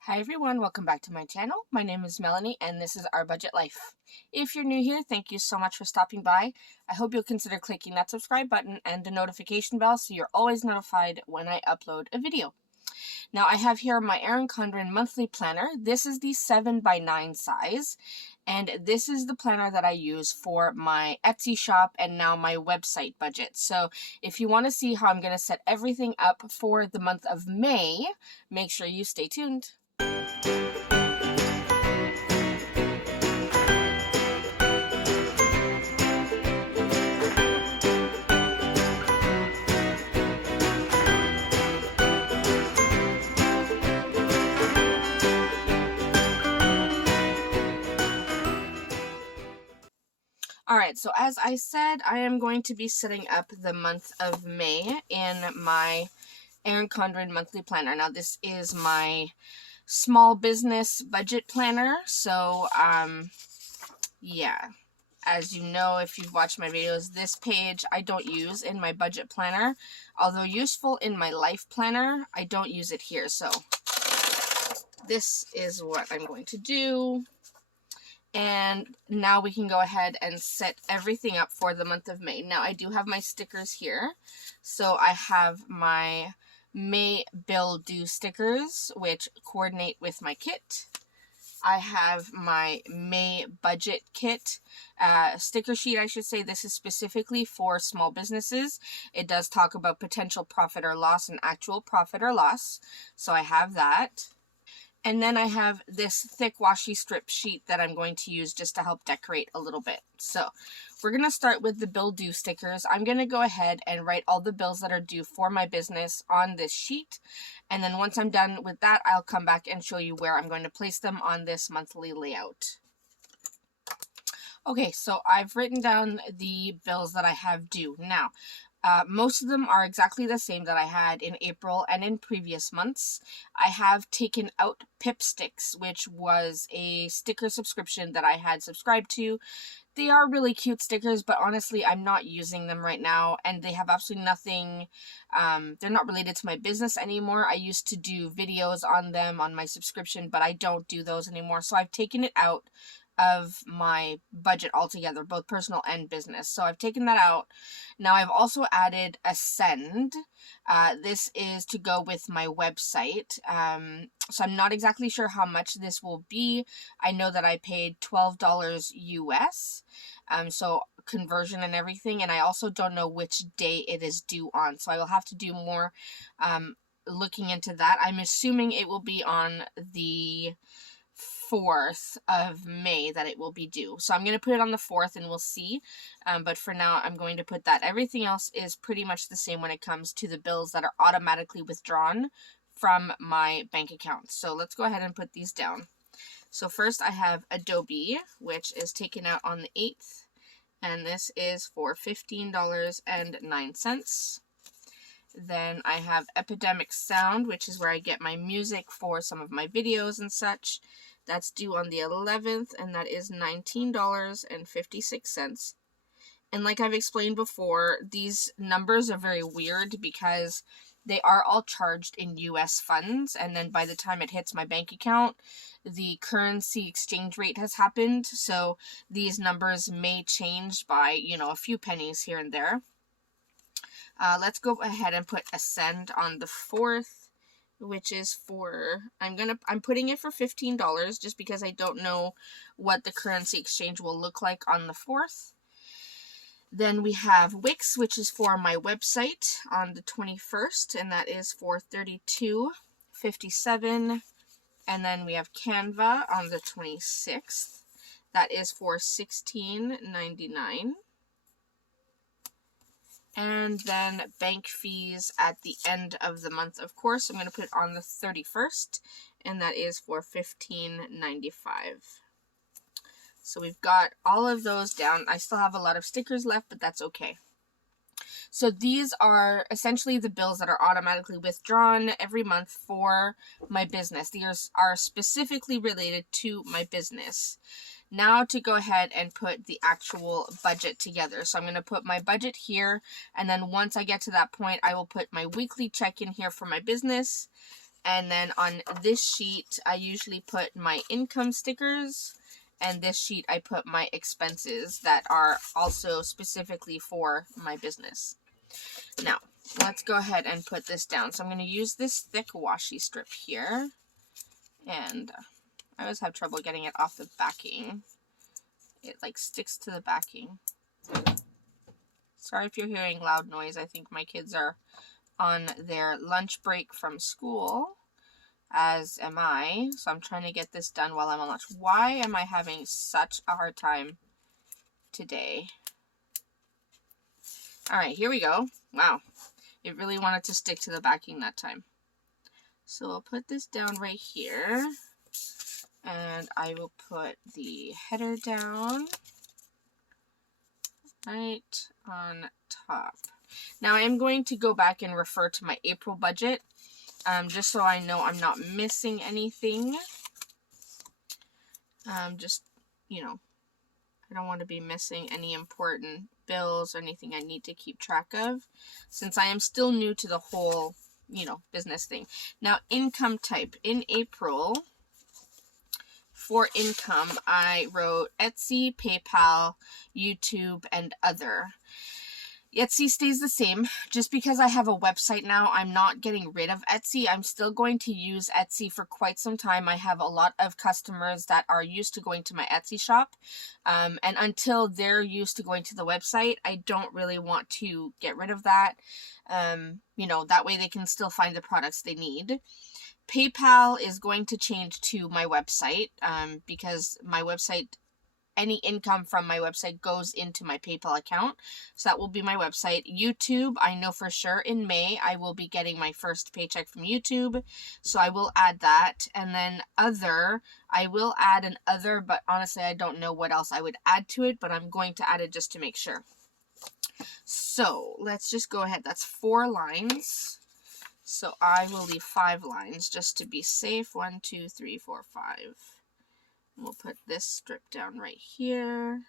Hi everyone, welcome back to my channel. My name is Melanie and this is Our Budget Life. If you're new here, thank you so much for stopping by. I hope you'll consider clicking that subscribe button and the notification bell so you're always notified when I upload a video. Now I have here my Erin Condren monthly planner. This is the 7x9 size, and this is the planner that I use for my Etsy shop and now my website budget. So if you want to see how I'm going to set everything up for the month of May, make sure you stay tuned. Alright, so as I said, I am going to be setting up the month of May in my Erin Condren monthly planner. Now this is my small business budget planner, so yeah, as you know if you've watched my videos, this page I don't use in my budget planner. Although useful in my life planner, I don't use it here. So this is what I'm going to do. And now we can go ahead and set everything up for the month of May. Now I do have my stickers here. So I have my May bill due stickers, which coordinate with my kit. I have my May budget kit sticker sheet, I should say. This is specifically for small businesses. It does talk about potential profit or loss and actual profit or loss. So I have that. And then I have this thick washi strip sheet that I'm going to use just to help decorate a little bit. So we're going to start with the bill due stickers. I'm going to go ahead and write all the bills that are due for my business on this sheet. And then once I'm done with that, I'll come back and show you where I'm going to place them on this monthly layout. Okay, so I've written down the bills that I have due. Now, most of them are exactly the same that I had in April and in previous months. I have taken out Pipsticks, which was a sticker subscription that I had subscribed to. They are really cute stickers, but honestly, I'm not using them right now, and they have absolutely nothing, they're not related to my business anymore. I used to do videos on them on my subscription, but I don't do those anymore, so I've taken it out of my budget altogether, both personal and business. So I've taken that out. Now I've also added a send. This is to go with my website. So I'm not exactly sure how much this will be. I know that I paid $12 US. So conversion and everything. And I also don't know which day it is due on. So I will have to do more looking into that. I'm assuming it will be on the 4th of May that it will be due. So I'm going to put it on the 4th and we'll see. But for now, I'm going to put that. Everything else is pretty much the same when it comes to the bills that are automatically withdrawn from my bank account. So let's go ahead and put these down. So first I have Adobe, which is taken out on the 8th. And this is for $15.09. Then I have Epidemic Sound, which is where I get my music for some of my videos and such. That's due on the 11th, and that is $19.56. And like I've explained before, these numbers are very weird because they are all charged in US funds, and then by the time it hits my bank account, the currency exchange rate has happened, so these numbers may change by, a few pennies here and there. Let's go ahead and put Ascend on the 4th, which is for, I'm putting it for $15 just because I don't know what the currency exchange will look like on the 4th. Then we have Wix, which is for my website on the 21st, and that is for $32.57. And then we have Canva on the 26th. That is for $16.99. And then bank fees at the end of the month, of course. I'm going to put it on the 31st, and that is for $15.95. So we've got all of those down. I still have a lot of stickers left, but that's okay. So these are essentially the bills that are automatically withdrawn every month for my business. These are specifically related to my business. Now to go ahead and put the actual budget together. So I'm going to put my budget here, and then once I get to that point, I will put my weekly check-in here for my business, And then on this sheet, I usually put my income stickers, and this sheet I put my expenses that are also specifically for my business. Now, let's go ahead and put this down. So I'm going to use this thick washi strip here, and I always have trouble getting it off the backing. It like sticks to the backing. Sorry if you're hearing loud noise. I think my kids are on their lunch break from school, as am I. So I'm trying to get this done while I'm on lunch. Why am I having such a hard time today? All right, here we go. Wow, it really wanted to stick to the backing that time. So I'll put this down right here, and I will put the header down right on top. Now I am going to go back and refer to my April budget, just so I know I'm not missing anything. Just, you know, I don't want to be missing any important bills or anything I need to keep track of, since I am still new to the whole, you know, business thing. Now, income type. In April, for income, I wrote Etsy, PayPal, YouTube, and other. Etsy stays the same. Just because I have a website now, I'm not getting rid of Etsy. I'm still going to use Etsy for quite some time. I have a lot of customers that are used to going to my Etsy shop. And until they're used to going to the website, I don't really want to get rid of that. You know, that way they can still find the products they need. PayPal is going to change to my website, because my website, any income from my website goes into my PayPal account. So that will be my website. YouTube, I know for sure in May I will be getting my first paycheck from YouTube. So I will add that. And then other, I will add an other, but honestly I don't know what else I would add to it, but I'm going to add it just to make sure. So let's just go ahead. That's 4 lines. So I will leave 5 lines just to be safe. 1, 2, 3, 4, 5. We'll put this strip down right here.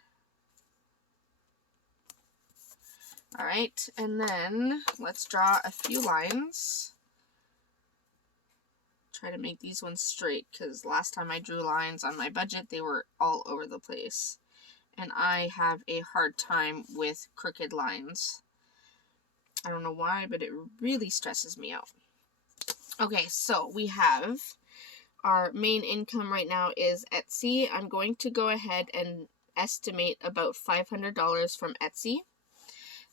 All right, and then let's draw a few lines. Try to make these ones straight, because last time I drew lines on my budget, they were all over the place. And I have a hard time with crooked lines. I don't know why, but it really stresses me out. Okay, so we have our main income right now is Etsy. I'm going to go ahead and estimate about $500 from Etsy.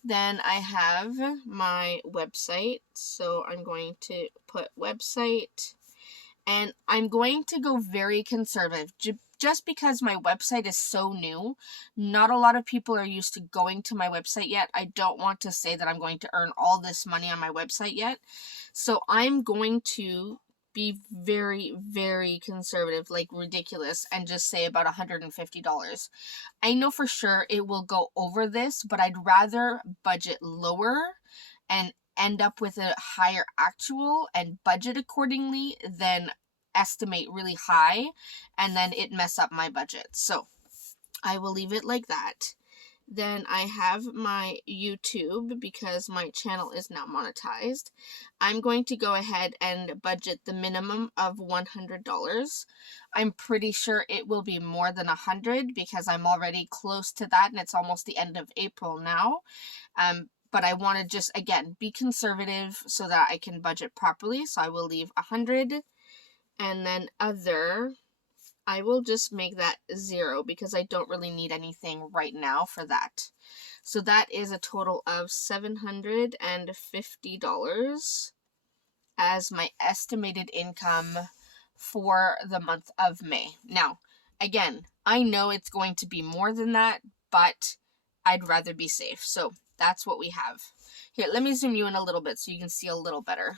Then I have my website, so I'm going to put website, and I'm going to go very conservative. Just because my website is so new, not a lot of people are used to going to my website yet. I don't want to say that I'm going to earn all this money on my website yet. So I'm going to be very, very conservative, like ridiculous, and just say about $150. I know for sure it will go over this, but I'd rather budget lower and end up with a higher actual and budget accordingly than estimate really high and then it mess up my budget. So I will leave it like that. Then I have my YouTube, because my channel is now monetized. I'm going to go ahead and budget the minimum of $100. I'm pretty sure it will be more than $100 because I'm already close to that, and it's almost the end of April now. But I want to just, again, be conservative so that I can budget properly. So I will leave $100. And then other, I will just make that 0 because I don't really need anything right now for that. So that is a total of $750 as my estimated income for the month of May. Now, again, I know it's going to be more than that, but I'd rather be safe. So that's what we have. Here, let me zoom you in a little bit so you can see a little better.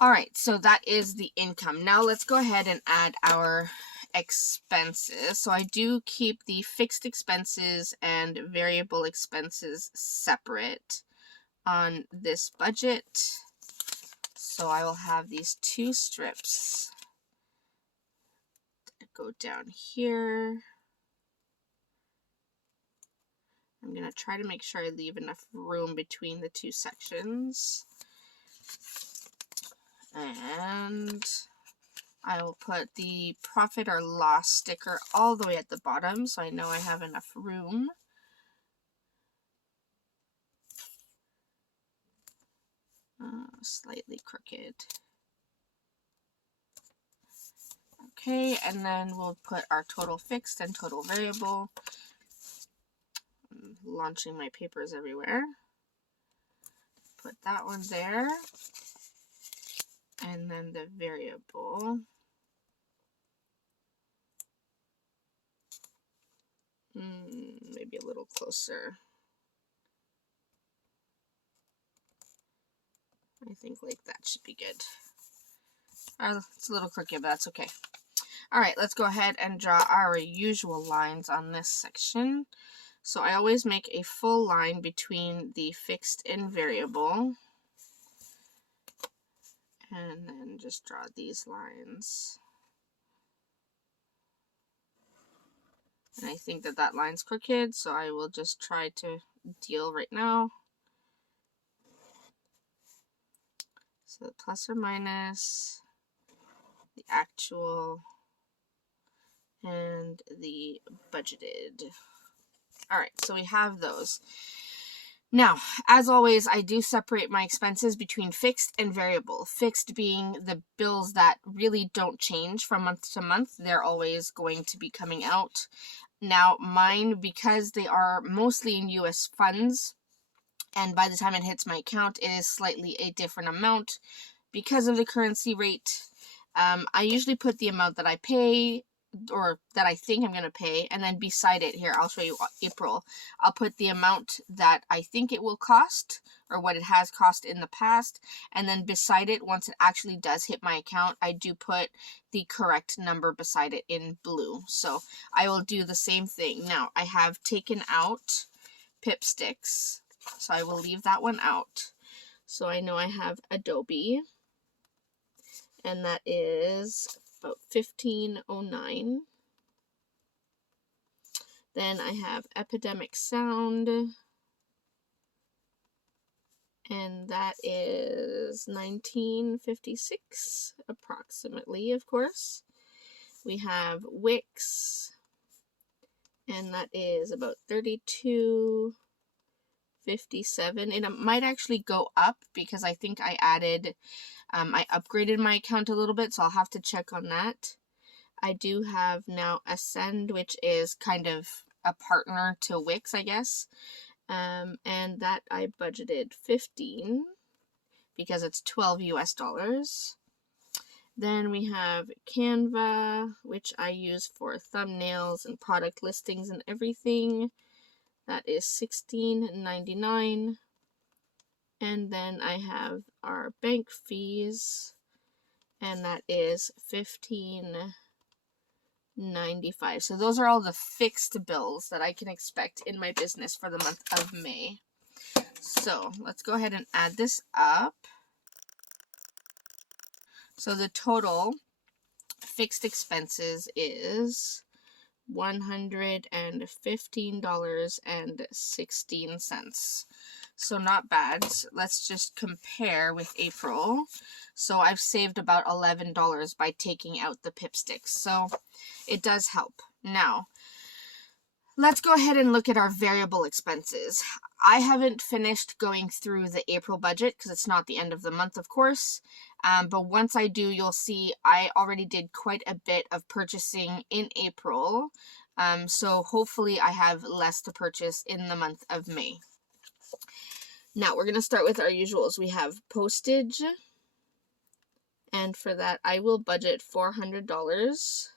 All right, so that is the income. Now let's go ahead and add our expenses. So I do keep the fixed expenses and variable expenses separate on this budget. So I will have these 2 strips that go down here. I'm going to try to make sure I leave enough room between the 2 sections. And I will put the profit or loss sticker all the way at the bottom so I know I have enough room. Slightly crooked. Okay, and then we'll put our total fixed and total variable. I'm launching my papers everywhere. Put that one there. And then the variable. Maybe a little closer. I think like that should be good. It's a little crooked, but that's okay. Alright, let's go ahead and draw our usual lines on this section. So I always make a full line between the fixed and variable. And then just draw these lines. And I think that that line's crooked, so I will just try to deal right now. So plus or minus, the actual, and the budgeted. Alright, so we have those. Now, as always, I do separate my expenses between fixed and variable. Fixed being the bills that really don't change from month to month. They're always going to be coming out. Now, mine, because they are mostly in US funds, and by the time it hits my account, it is slightly a different amount because of the currency rate. I usually put the amount that I pay, or that I think I'm going to pay, and then beside it, here, I'll show you April, I'll put the amount that I think it will cost, or what it has cost in the past, and then beside it, once it actually does hit my account, I do put the correct number beside it in blue. So I will do the same thing. Now, I have taken out pip sticks, so I will leave that one out. So I know I have Adobe, and that is about $15.09. Then I have Epidemic Sound, and that is $19.56 approximately, of course. We have Wix, and that is about $32.57. It might actually go up because I think I added, I upgraded my account a little bit, so I'll have to check on that. I do have now Ascend, which is kind of a partner to Wix, I guess. And that I budgeted 15 because it's 12 US dollars. Then we have Canva, which I use for thumbnails and product listings and everything. That is $16.99. And then I have our bank fees, and that is $15.95. So those are all the fixed bills that I can expect in my business for the month of May. So let's go ahead and add this up. So the total fixed expenses is $115.16. So not bad. Let's just compare with April. So I've saved about $11 by taking out the pip sticks. So it does help. Now, let's go ahead and look at our variable expenses. I haven't finished going through the April budget because it's not the end of the month, of course. But once I do, you'll see I already did quite a bit of purchasing in April. So hopefully I have less to purchase in the month of May. Now we're going to start with our usuals. We have postage, and for that I will budget $400.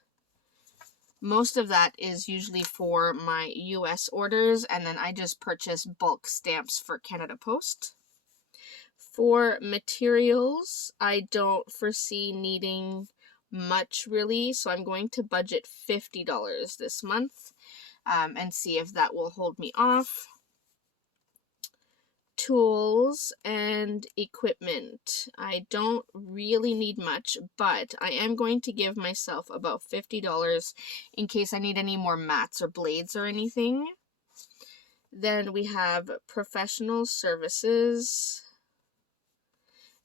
Most of that is usually for my US orders, and then I just purchase bulk stamps for Canada Post. For materials, I don't foresee needing much really, so I'm going to budget $50 this month and see if that will hold me off. Tools and equipment. I don't really need much, but I am going to give myself about $50 in case I need any more mats or blades or anything. Then we have professional services,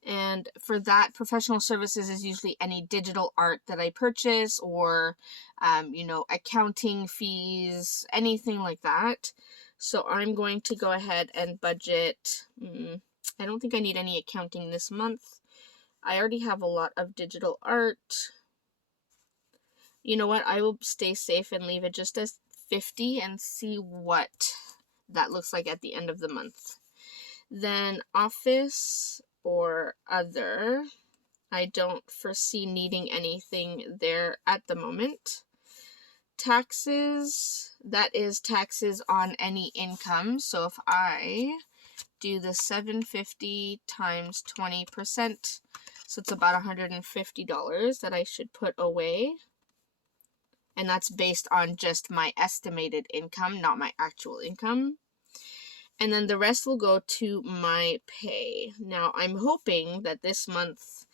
And for that, professional services is usually any digital art that I purchase, or, accounting fees, anything like that. So I'm going to go ahead and budget. I don't think I need any accounting this month. I already have a lot of digital art. You know what? I will stay safe and leave it just as 50 and see what that looks like at the end of the month. Then office or other, I don't foresee needing anything there at the moment. Taxes, that is taxes on any income. So if I do the $750 times 20%, so it's about $150 that I should put away. And that's based on just my estimated income, not my actual income. And then the rest will go to my pay. Now, I'm hoping that this month,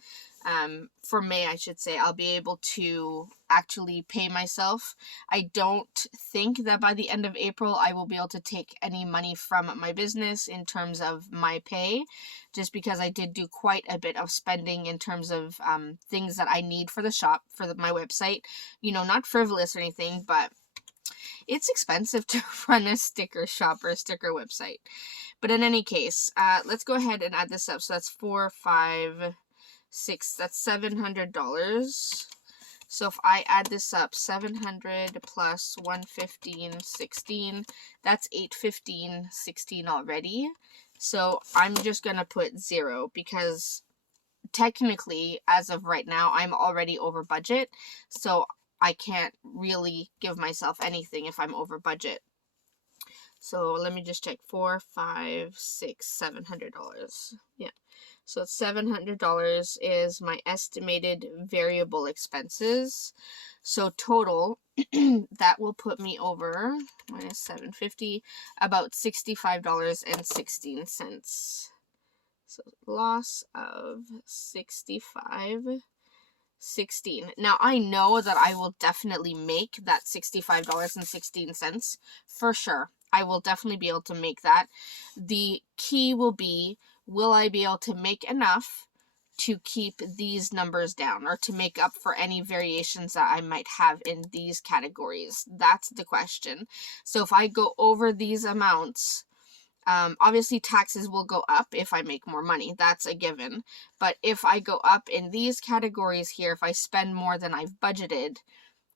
for May, I should say, I'll be able to actually pay myself. I don't think that by the end of April, I will be able to take any money from my business in terms of my pay, just because I did do quite a bit of spending in terms of things that I need for the shop, for my website. Not frivolous or anything, but it's expensive to run a sticker shop or a sticker website. But in any case, let's go ahead and add this up. So that's 4, 5, 6, that's $700. So if I add this up, 700 plus 115, 16, that's 815, 16 already. So I'm just going to put 0 because technically, as of right now, I'm already over budget. So I can't really give myself anything if I'm over budget. So let me just check. 4, 5, 6, $700. Yeah. So $700 is my estimated variable expenses. So total, that will put me over, minus $750, about $65.16. So loss of 65.16. Now, I know that I will definitely make that $65.16 for sure. I will definitely be able to make that. The key will be, will I be able to make enough to keep these numbers down, or to make up for any variations that I might have in these categories? That's the question. So if I go over these amounts, obviously taxes will go up if I make more money. That's a given. But if I go up in these categories here, if I spend more than I've budgeted,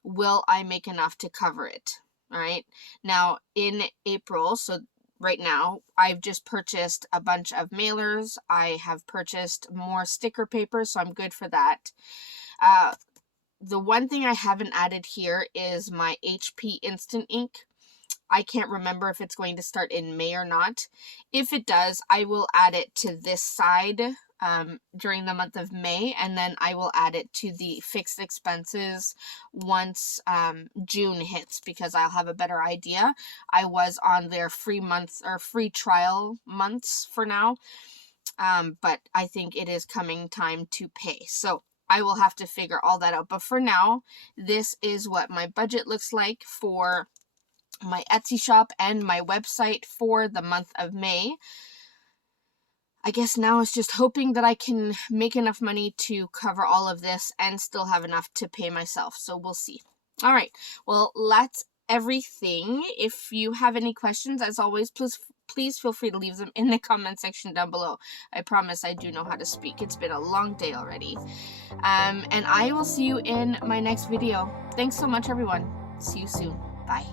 will I make enough to cover it? All right. Now in April, so right now, I've just purchased a bunch of mailers. I have purchased more sticker paper, so I'm good for that. The one thing I haven't added here is my HP Instant Ink. I can't remember if it's going to start in May or not. If it does, I will add it to this side during the month of May, and then I will add it to the fixed expenses once June hits, because I'll have a better idea. I was on their free months or free trial months for now, but I think it is coming time to pay. So I will have to figure all that out. But for now, this is what my budget looks like for my Etsy shop and my website for the month of May. I guess now it's just hoping that I can make enough money to cover all of this and still have enough to pay myself. So we'll see. All right. Well, that's everything. If you have any questions, as always, please feel free to leave them in the comment section down below. I promise I do know how to speak. It's been a long day already. And I will see you in my next video. Thanks so much, everyone. See you soon. Bye.